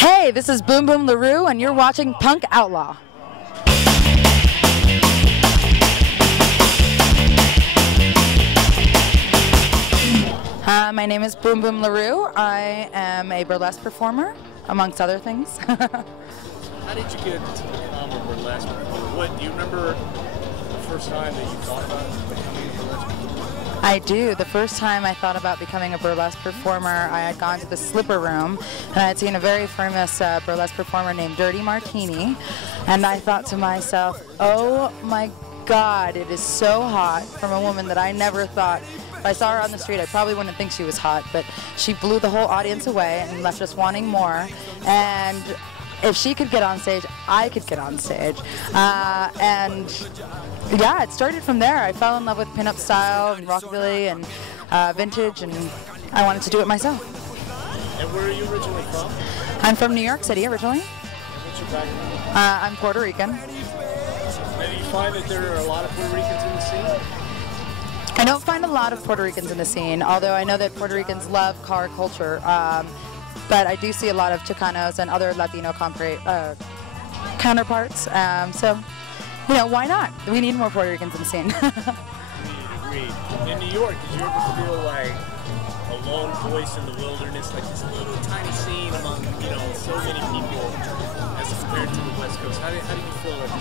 Hey, this is Boom Boom LaRue, and you're watching Punk Outlaw. My name is Boom Boom LaRue. I am a burlesque performer, amongst other things. How did you get to become a burlesque performer? Do you remember the first time that you thought about becoming a burlesque performer? I do. The first time I thought about becoming a burlesque performer, I had gone to the Slipper Room, and I had seen a very famous burlesque performer named Dirty Martini, and I thought to myself, oh my God, it is so hot from a woman that I never thought. If I saw her on the street, I probably wouldn't think she was hot, but she blew the whole audience away and left us wanting more. And if she could get on stage, I could get on stage. And yeah, it started from there. I fell in love with pinup style and rockabilly and vintage, and I wanted to do it myself. And where are you originally from? I'm from New York City originally. And what's your background? I'm Puerto Rican. And do you find that there are a lot of Puerto Ricans in the scene? I don't find a lot of Puerto Ricans in the scene, although I know that Puerto Ricans love car culture. But I do see a lot of Chicanos and other Latino counterparts. So, you know, why not? We need more Puerto Ricans in the scene. Agreed. In New York, did you ever feel like a lone voice in the wilderness, like this little tiny scene among, you know, so many people as compared to the West Coast? How do you feel about the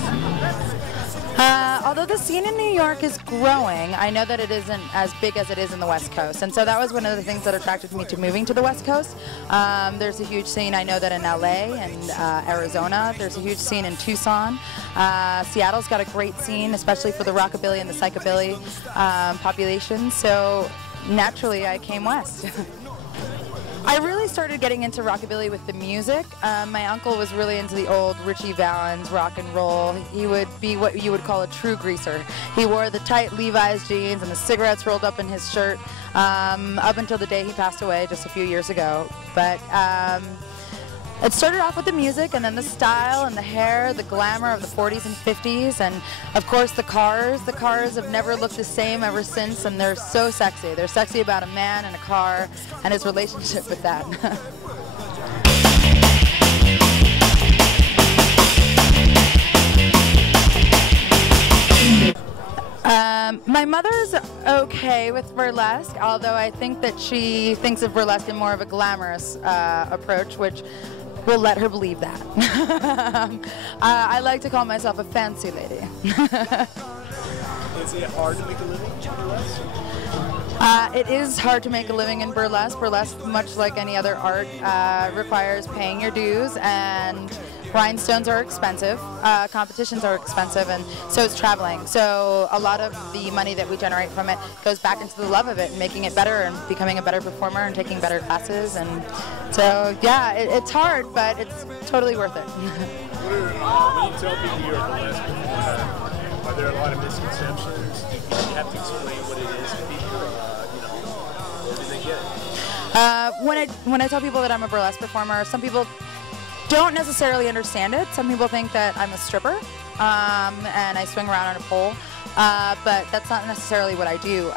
scene? Although the scene in New York is growing, I know that it isn't as big as it is in the West Coast. And so that was one of the things that attracted me to moving to the West Coast. There's a huge scene, I know that in LA and Arizona. There's a huge scene in Tucson. Seattle's got a great scene, especially for the rockabilly and the psychobilly population. So naturally, I came west. I really started getting into rockabilly with the music. My uncle was really into the old Richie Valens rock and roll. He would be what you would call a true greaser. He wore the tight Levi's jeans and the cigarettes rolled up in his shirt up until the day he passed away just a few years ago. But it started off with the music, and then the style and the hair, the glamour of the 40s and 50s, and of course the cars. The cars have never looked the same ever since, and they're so sexy. They're sexy about a man and a car and his relationship with that. My mother's okay with burlesque, although I think that she thinks of burlesque in more of a glamorous approach, which will let her believe that. I like to call myself a fancy lady. Is it hard to make a living in burlesque? It is hard to make a living in burlesque. Burlesque, much like any other art, requires paying your dues, and rhinestones are expensive, competitions are expensive, and so is traveling. So a lot of the money that we generate from it goes back into the love of it and making it better and becoming a better performer and taking better classes. And so, yeah, it's hard, but it's totally worth it. When you tell people you're a burlesque performer, are there a lot of misconceptions? Do you have to explain what it is to people? Or do they get it? When I tell people that I'm a burlesque performer, some people don't necessarily understand it. Some people think that I'm a stripper and I swing around on a pole, but that's not necessarily what I do.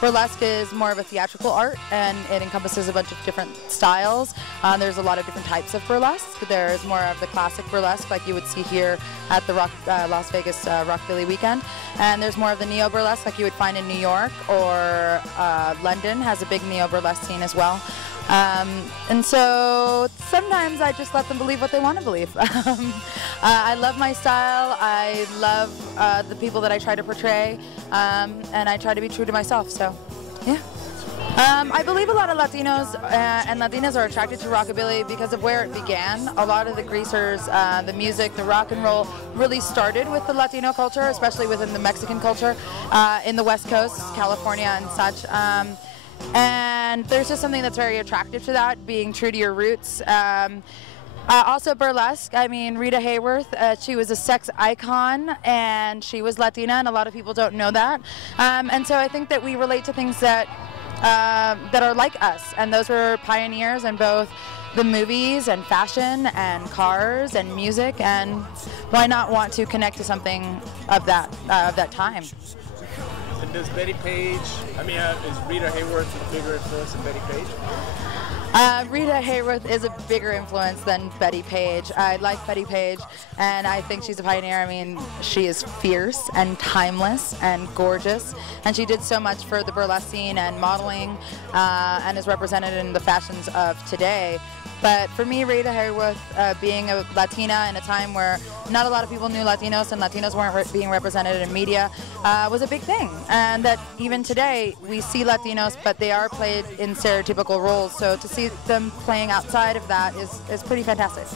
Burlesque is more of a theatrical art, and it encompasses a bunch of different styles. There's a lot of different types of burlesque. There's more of the classic burlesque, like you would see here at the Las Vegas Rockabilly Weekend. And there's more of the neo-burlesque, like you would find in New York, or London has a big neo-burlesque scene as well. And so sometimes I just let them believe what they want to believe. I love my style. I love the people that I try to portray, and I try to be true to myself. So, yeah. I believe a lot of Latinos and Latinas are attracted to rockabilly because of where it began. A lot of the greasers, the music, the rock and roll really started with the Latino culture, especially within the Mexican culture in the West Coast, California and such. And there's just something that's very attractive to that, being true to your roots. Also burlesque, I mean, Rita Hayworth, she was a sex icon, and she was Latina, and a lot of people don't know that. And so I think that we relate to things that are like us, and those were pioneers in both the movies and fashion and cars and music, and why not want to connect to something of that time? And does Betty Page, is Rita Hayworth a bigger influence than Betty Page? Rita Hayworth is a bigger influence than Betty Page. I like Betty Page, and I think she's a pioneer. I mean, she is fierce and timeless and gorgeous, and she did so much for the burlesque scene and modeling, and is represented in the fashions of today. But for me, Rita Hayworth, being a Latina in a time where not a lot of people knew Latinos and Latinos weren't being represented in media, was a big thing. And that even today, we see Latinos, but they are played in stereotypical roles. So to see them playing outside of that is pretty fantastic.